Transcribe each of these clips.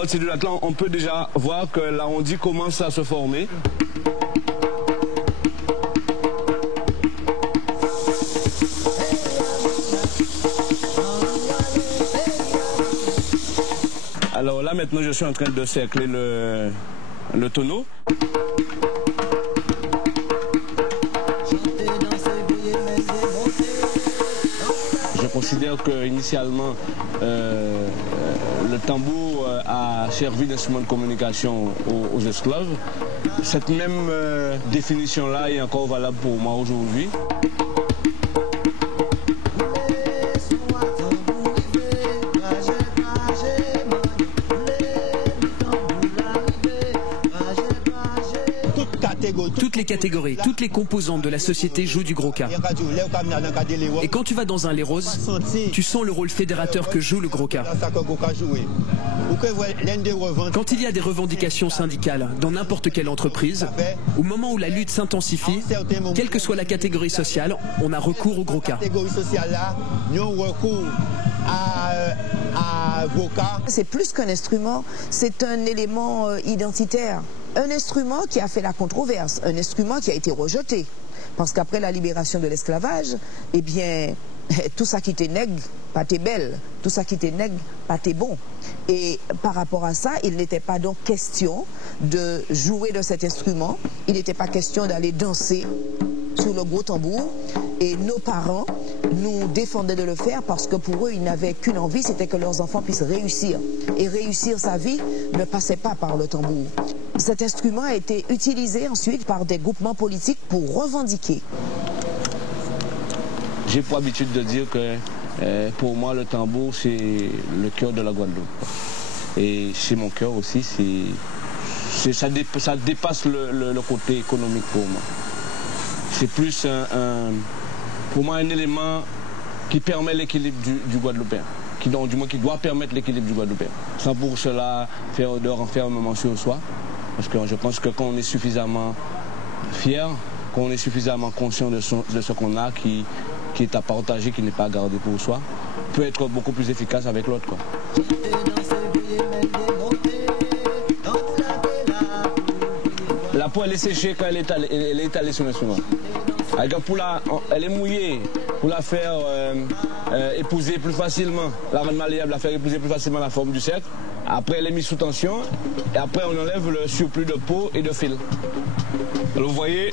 sortie de l'Atlan, on peut déjà voir que l'arrondi commence à se former. Alors là maintenant je suis en train de cercler le tonneau. Je considère qu'initialement le tambour a servi d'instrument de communication aux esclaves. Cette même définition-là est encore valable pour moi aujourd'hui. Toutes les catégories, toutes les composantes de la société jouent du gros cas. Et quand tu vas dans un Léros, tu sens le rôle fédérateur que joue le gros cas. Quand il y a des revendications syndicales dans n'importe quelle entreprise, au moment où la lutte s'intensifie, quelle que soit la catégorie sociale, on a recours au gros cas. C'est plus qu'un instrument, c'est un élément identitaire. Un instrument qui a fait la controverse, un instrument qui a été rejeté. Parce qu'après la libération de l'esclavage, eh bien, tout ça qui était nègre, pas t'es belle. Tout ça qui était nègre, pas t'es bon. Et par rapport à ça, il n'était pas donc question de jouer de cet instrument. Il n'était pas question d'aller danser sur le gros tambour. Et nos parents nous défendaient de le faire parce que pour eux, ils n'avaient qu'une envie, c'était que leurs enfants puissent réussir. Et réussir sa vie ne passait pas par le tambour. Cet instrument a été utilisé ensuite par des groupements politiques pour revendiquer. J'ai pour habitude de dire que pour moi, le tambour, c'est le cœur de la Guadeloupe. Et c'est mon cœur aussi, ça dépasse le côté économique pour moi. C'est plus pour moi un élément qui permet l'équilibre du Guadeloupéen, qui doit permettre l'équilibre du Guadeloupéen, sans pour cela faire de renfermement sur soi. Parce que je pense que quand on est suffisamment fier, quand on est suffisamment conscient de ce qu'on a, qui est à partager, qui n'est pas à garder pour soi, peut être beaucoup plus efficace avec l'autre. La peau elle est séchée quand elle est étalée sur l'instrument. Elle est mouillée pour la faire épouser plus facilement, la rendre malléable, la faire épouser plus facilement la forme du cercle. Après elle est mise sous tension et après on enlève le surplus de peau et de fil. Alors vous voyez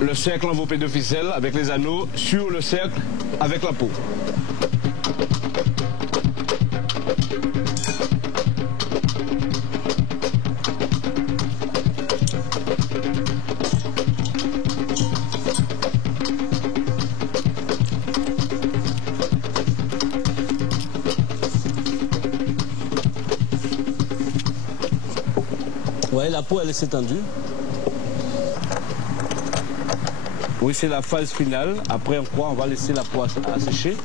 le cercle enveloppé de ficelle avec les anneaux sur le cercle avec la peau. Ouais, la peau elle s'est tendue. Oui, c'est la phase finale. Après, on va laisser la peau sécher.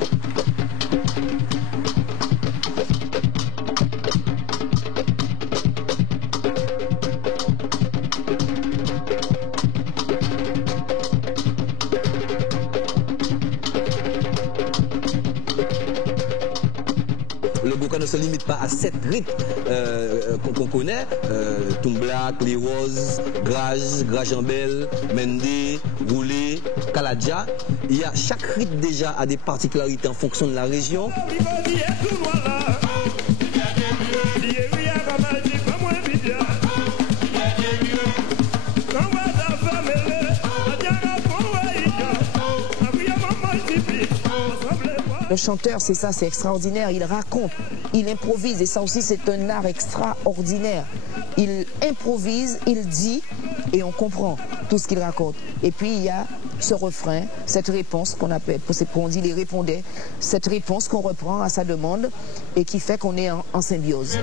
Le Goka ne se limite pas à 7 rites qu'on connaît, Tumblak, les Roses, Grajambel, Mende, Roulé, Kaladja. Chaque rite déjà a des particularités en fonction de la région. Le chanteur, c'est ça, c'est extraordinaire. Il raconte, il improvise. Et ça aussi, c'est un art extraordinaire. Il improvise, il dit, et on comprend tout ce qu'il raconte. Et puis, il y a ce refrain, cette réponse qu'on appelle, on dit les répondait, cette réponse qu'on reprend à sa demande et qui fait qu'on est en symbiose.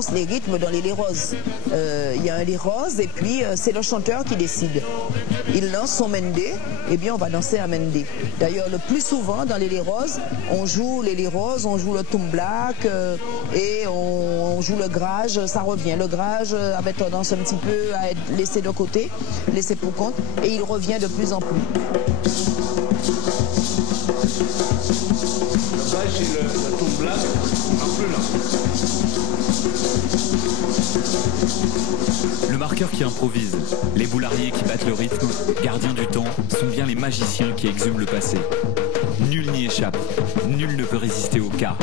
danse les rythmes dans les roses. Il y a un les roses et puis c'est le chanteur qui décide. Il lance son mendé, et bien on va danser un mendé. D'ailleurs, le plus souvent dans les roses, on joue les roses, on joue le tumblak et on joue le grage, ça revient. Le grage avait tendance un petit peu à être laissé de côté, laissé pour compte, et il revient de plus en plus. Le grage et le tumblak, on n'a plus là. Le marqueur qui improvise, les boulariers qui battent le rythme, gardiens du temps, sont bien les magiciens qui exhument le passé. Nul n'y échappe, nul ne peut résister au cas.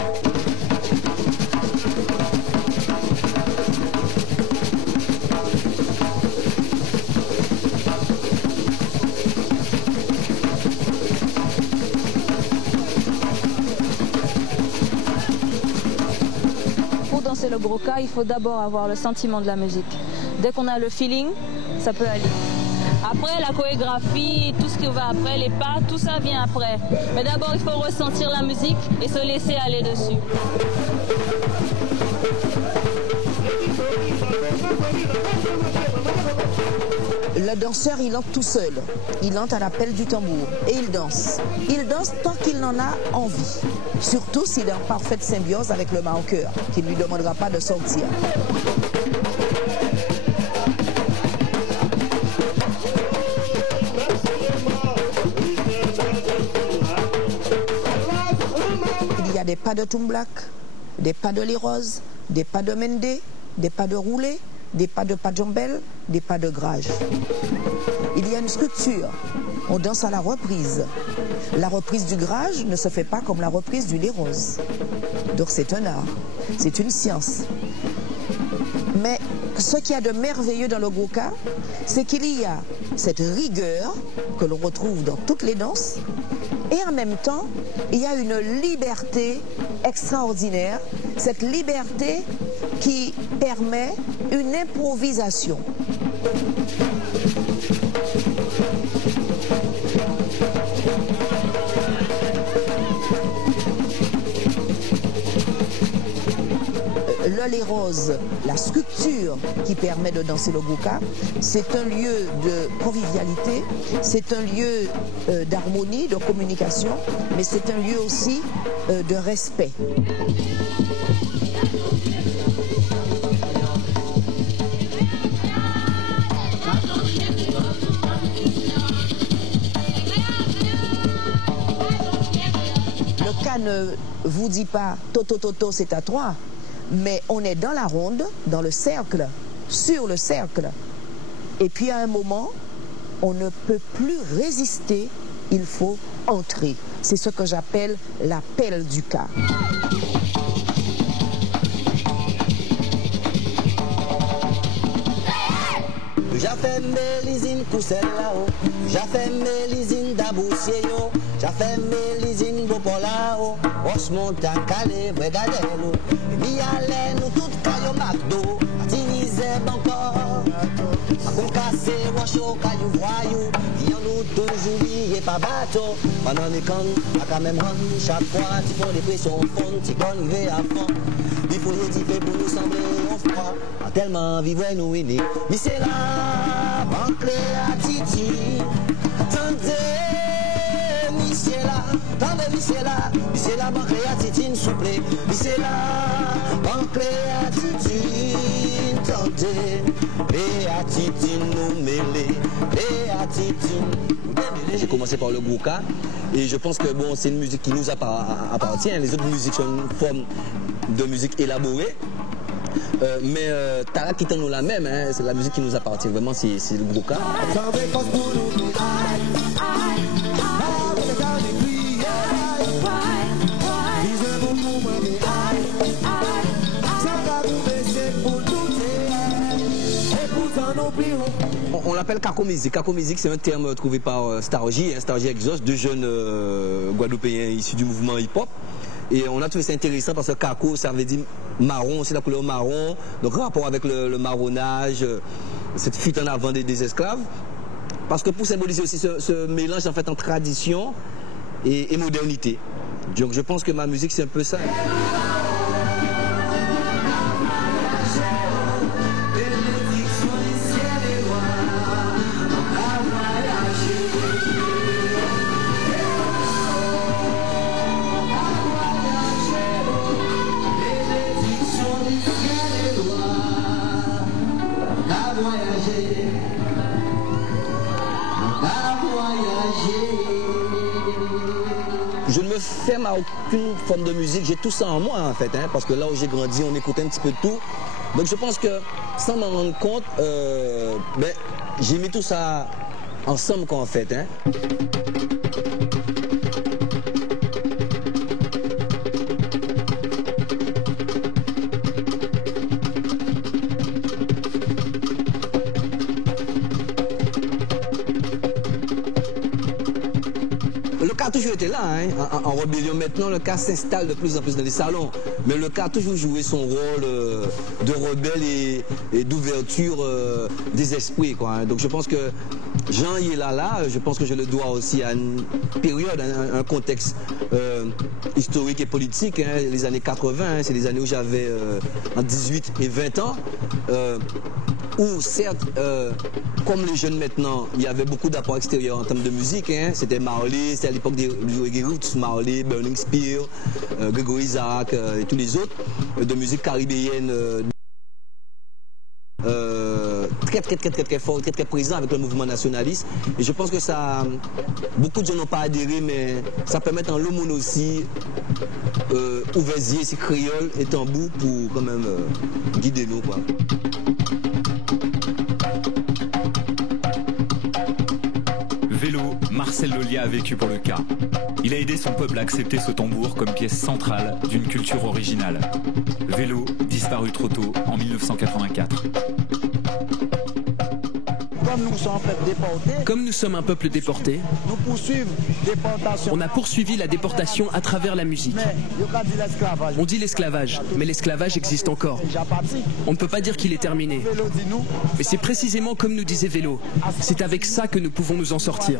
Pour danser le gros cas, il faut d'abord avoir le sentiment de la musique. Dès qu'on a le feeling, ça peut aller. Après, la chorégraphie, tout ce qui va après, les pas, tout ça vient après. Mais d'abord, il faut ressentir la musique et se laisser aller dessus. Le danseur, il entre tout seul. Il entre à l'appel du tambour et il danse. Il danse tant qu'il en a envie. Surtout s'il est en parfaite symbiose avec le marqueur, qui ne lui demandera pas de sortir. Il y a des pas de tumblak, des pas de lirose, des pas de mendé, des pas de roulé, des pas de pajambel, des pas de grage. Il y a une structure. On danse à la reprise. La reprise du grage ne se fait pas comme la reprise du lirose. Donc c'est un art, c'est une science. Mais ce qu'il y a de merveilleux dans le goka, c'est qu'il y a cette rigueur que l'on retrouve dans toutes les danses, et en même temps, il y a une liberté extraordinaire, cette liberté qui permet une improvisation. Le les roses, la sculpture qui permet de danser le goka, c'est un lieu de convivialité, c'est un lieu d'harmonie, de communication, mais c'est un lieu aussi de respect. Le cas ne vous dit pas « Toto, Toto, c'est à toi », mais on est dans la ronde, dans le cercle, sur le cercle. Et puis à un moment, on ne peut plus résister, il faut entrer. C'est ce que j'appelle l'appel du cas. J'affaire Mélisine Coussel là-haut, j'affaire Mélisine Daboussier yo, j'affaire Mélisine Bopol là-haut, Osmontan Calais, Bregadelo, mi allait nous toutes caillou McDo, Atinizé encore, à Concassé, Wacho, Caillou Voyou, y en nous toujours liés par bateau, pendant les camps, à quand même rendre chaque fois, tu fais des pressions au fond, tu connes à fond, il faut les dire pour nous sembler en froid, tellement vivre nous unis, mais c'est là, manquer à Titi, attendez, c'est là, attendez, c'est là, manquer à Titi, souple, c'est là, manquer à Titi, attendez, et à Titi nous mêler, et à Titi. J'ai commencé par le goka et je pense que bon, c'est une musique qui nous appartient. Les autres musiques sont une forme de musique élaborée. Mais Tara qui nous la même, hein, c'est la musique qui nous appartient. Vraiment, c'est le goka. On l'appelle Kako Musique. Kako Musique, c'est un terme trouvé par Stargy, Stargy Exhaust, deux jeunes Guadeloupéens issus du mouvement hip-hop. Et on a trouvé ça intéressant parce que Kako, ça veut dire marron, c'est la couleur marron, donc rapport avec le marronnage, cette fuite en avant des esclaves. Parce que pour symboliser aussi ce mélange en fait en tradition et modernité. Donc je pense que ma musique c'est un peu ça. je ne me ferme à aucune forme de musique, j'ai tout ça en moi en fait, hein, parce que là où j'ai grandi, on écoutait un petit peu de tout. Donc je pense que sans m'en rendre compte, j'ai mis tout ça ensemble quoi en fait. Hein. Le cas a toujours été là, hein. En rébellion maintenant, le cas s'installe de plus en plus dans les salons. Mais le cas a toujours joué son rôle de rebelle et d'ouverture des esprits, quoi, hein. Donc je pense que Jean il est là, je pense que je le dois aussi à une période, un contexte historique et politique, hein, les années 80, hein, c'est les années où j'avais entre 18 et 20 ans. Où certes, comme les jeunes maintenant, il y avait beaucoup d'apports extérieurs en termes de musique. Hein. C'était Marley, c'était à l'époque des reggae roots, Marley, Burning Spear, Gregory Isaac et tous les autres, de musique caribéenne très fort, très présent avec le mouvement nationaliste. Et je pense que ça, beaucoup de gens n'ont pas adhéré, mais ça permet en l'aumône aussi, ouversier, c'est créole et tambour pour quand même guider nous, quoi. Vélo, Marcel Lolia a vécu pour le cas. Il a aidé son peuple à accepter ce tambour comme pièce centrale d'une culture originale. Vélo, disparu trop tôt en 1984. Comme nous sommes un peuple déporté, on a poursuivi la déportation à travers la musique. On dit l'esclavage, mais l'esclavage existe encore. On ne peut pas dire qu'il est terminé. Mais c'est précisément comme nous disait Vélo. C'est avec ça que nous pouvons nous en sortir.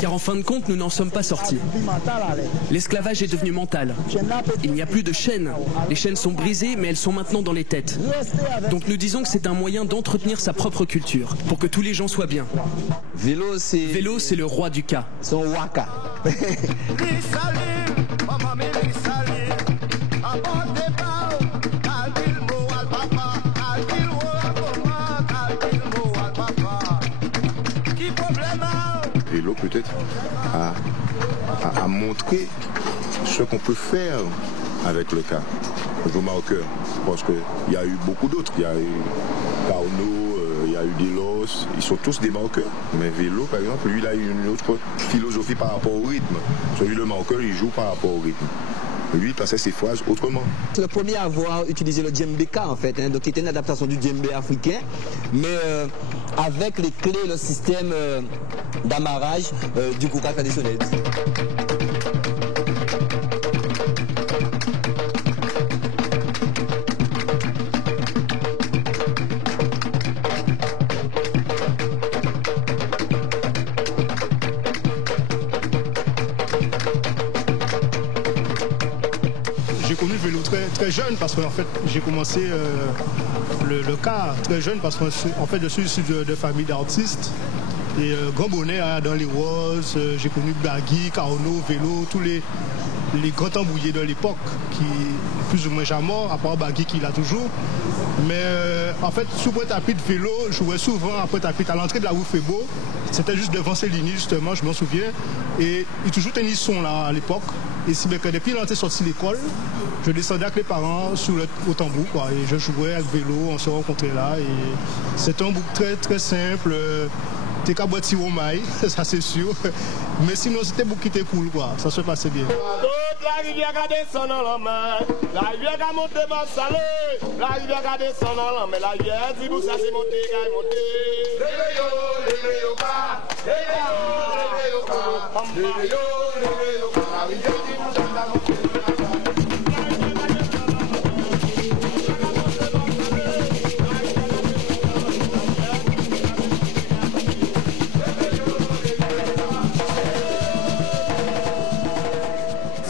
Car en fin de compte, nous n'en sommes pas sortis. L'esclavage est devenu mental. Il n'y a plus de chaînes. Les chaînes sont brisées, mais elles sont maintenant dans les têtes. Donc nous disons que c'est un moyen d'entretenir sa propre culture, pour que tous les gens soient bien. Vélo, c'est le roi du cas. Son waka. Vélo peut-être à montrer ce qu'on peut faire avec le cas. Je marqueur, parce qu'il y a eu beaucoup d'autres. Il y a eu Carnot, il y a eu Delos, ils sont tous des marqueurs. Mais Vélo, par exemple, lui, il a une autre philosophie par rapport au rythme. Celui, le marqueur, il joue par rapport au rythme. Lui, il passait ses phrases autrement. C'est le premier à avoir utilisé le djembeka, en fait, hein, donc qui était une adaptation du djembé africain, mais avec les clés, le système d'amarrage du gouka traditionnel. J'ai connu le vélo très jeune parce qu'en fait j'ai commencé le cas très jeune parce qu'en fait je suis issu de famille d'artistes et Grand Bonnet dans les Roses, j'ai connu Bagui, Carnot, Vélo, tous les grands tambouillés de l'époque qui plus ou moins jamais mort, à part Bagui qui l'a toujours. Mais en fait sous Pointe-à-Pitre de Vélo, je jouais souvent à Pointe-à-Pitre à l'entrée de la rue Fébeau. C'était juste devant Céligny justement, je m'en souviens. Et il toujours tenait son là à l'époque. Et si bien que depuis qu'il était sorti de l'école, je descendais avec les parents au tambour, quoi. Et je jouais avec Vélo, on se rencontrait là. Et c'est un bouc très simple. T'es qu'à boire au maïs, ça c'est sûr. Mais sinon c'était bouc qui était cool, quoi. Ça se passait bien. Toute la rivière a descendu dans la main, la rivière a monté dans le salé, la rivière a descendu dans la main, la rivière dit où ça c'est monté, qu'elle est montée. Léléo, pas, léléo, pas, léléo, pas, la rivière dit où ça c'est monté.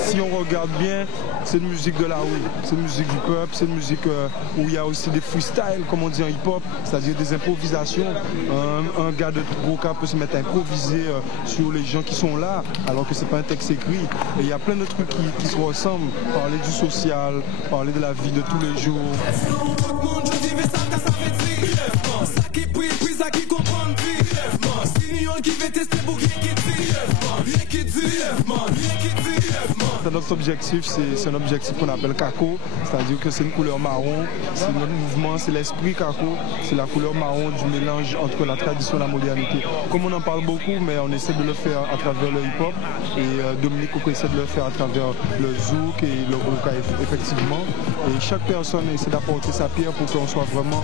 Si on regarde bien, c'est une musique de la rue, c'est une musique du peuple, c'est une musique où il y a aussi des freestyles, comme on dit en hip-hop, c'est-à-dire des improvisations. Un gars de Goka peut se mettre à improviser sur les gens qui sont là, alors que c'est pas un texte écrit. Et il y a plein de trucs qui se ressemblent, parler du social, parler de la vie de tous les jours. monde qui veut tester pour rien qui dit rien qui dit rien qui dit. Notre objectif, c'est un objectif qu'on appelle Kako, c'est-à-dire que c'est une couleur marron, c'est notre mouvement, c'est l'esprit Kako, c'est la couleur marron du mélange entre la tradition et la modernité. Comme on en parle beaucoup, mais on essaie de le faire à travers le hip-hop, et Dominique Coco essaie de le faire à travers le zouk et le roka, effectivement. Et chaque personne essaie d'apporter sa pierre pour qu'on soit vraiment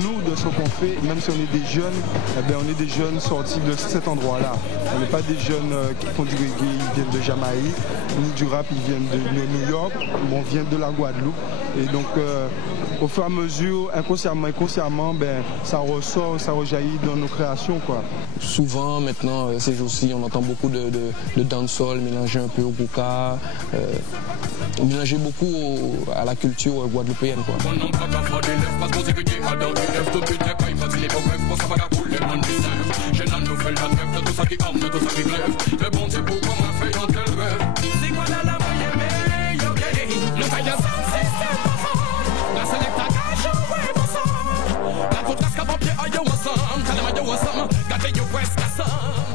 nous de ce qu'on fait, même si on est des jeunes, eh bien, on est des jeunes sortis de cet endroit-là. On n'est pas des jeunes qui font du reggae, ils viennent de Jamaïque, ni du rap, ils viennent de New York, on vient de la Guadeloupe. Et donc, au fur et à mesure, inconsciemment et consciemment, ben, ça ressort, ça rejaillit dans nos créations, quoi. Souvent, maintenant, ces jours-ci, on entend beaucoup de dancehall mélangé un peu au bouka, mélangé beaucoup à la culture guadeloupéenne, quoi.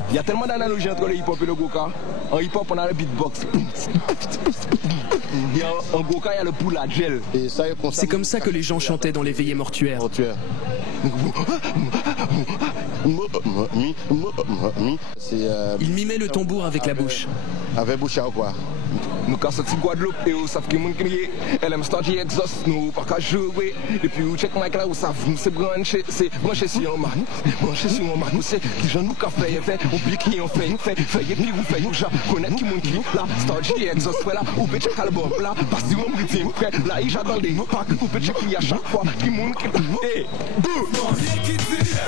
Il y a tellement d'analogies entre le hip-hop et le goka. En hip-hop, on a le beatbox. Et en goka, il y a le pool à gel. C'est comme ça que les gens chantaient dans les veillées mortuaires. Il mimait le tambour avec la bouche. Avec bouche à quoi? Nous cassons de Guadeloupe et nous savons que nous crions. Elle aime Stargy Exhaust, nous pas qu'à jouer. Et puis nous check Mike là, nous savons, c'est branché sur un marque. Branché sur un marque, nous savons qui j'en nous qu'a fait, on pique qui on fait, et puis vous faites, nous connaissons qui mon qui là, Stargy Exhaust, là, ou peut check album là, parce que nous rythme prêt, là, il j'attends des packs, ou peut check qui à chaque fois, qui mon qui, et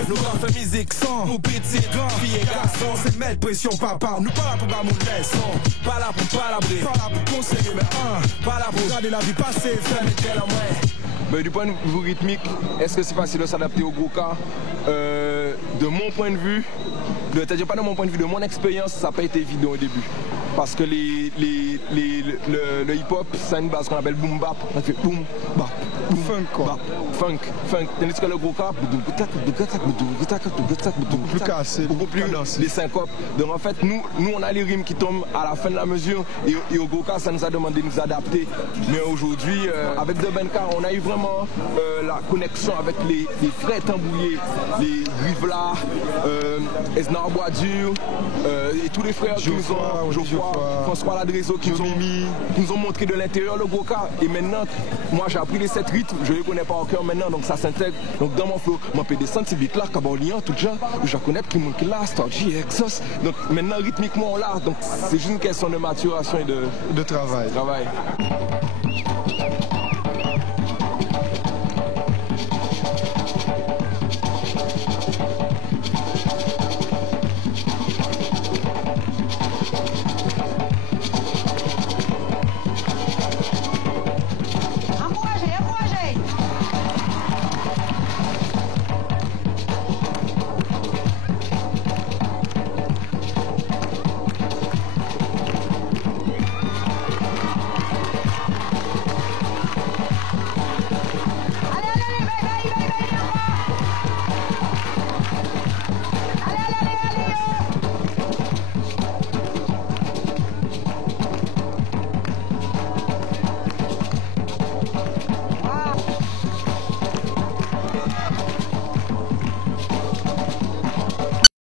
nous on fait musique sans, nous petit grand, filles et garçons, c'est mettre pression papa, nous pas là pour pas mon leçon, pas là pour palabrer, pas là pour conseiller, mais pas là pour regarder la vie passer, faire mettre la main. Mais du point de vue rythmique, est-ce que c'est facile de s'adapter au goka? De mon point de vue, c'est-à-dire pas de mon point de vue, de mon expérience, ça n'a pas été évident au début. Parce que le hip-hop, ça a une base qu'on appelle boom bap. On fait boom bap, funk quoi. Funk. Tandis que le goka, beaucoup plus cassé, beaucoup plus les syncopes. Donc en fait, nous on a les rimes qui tombent à la fin de la mesure et au goka, ça nous a demandé de nous adapter. Mais aujourd'hui, avec The Benka, on a eu vraiment la connexion avec les frères tambouillés, les Rivla, Esnar Boisdur et tous les frères qui nous ont, Geoffroy, François Ladrezo, qui nous ont montré de l'intérieur le goka. Et maintenant, moi j'ai appris les 7 rythmes, je ne les connais pas en cœur maintenant, donc ça s'intègre. Donc dans mon flow, moi je peux descendre ces beats là, Cabolian, tout genre, je connais qui monte là, Stargy, Exos. Donc maintenant rythmiquement on l'a, donc c'est juste une question de maturation et de travail.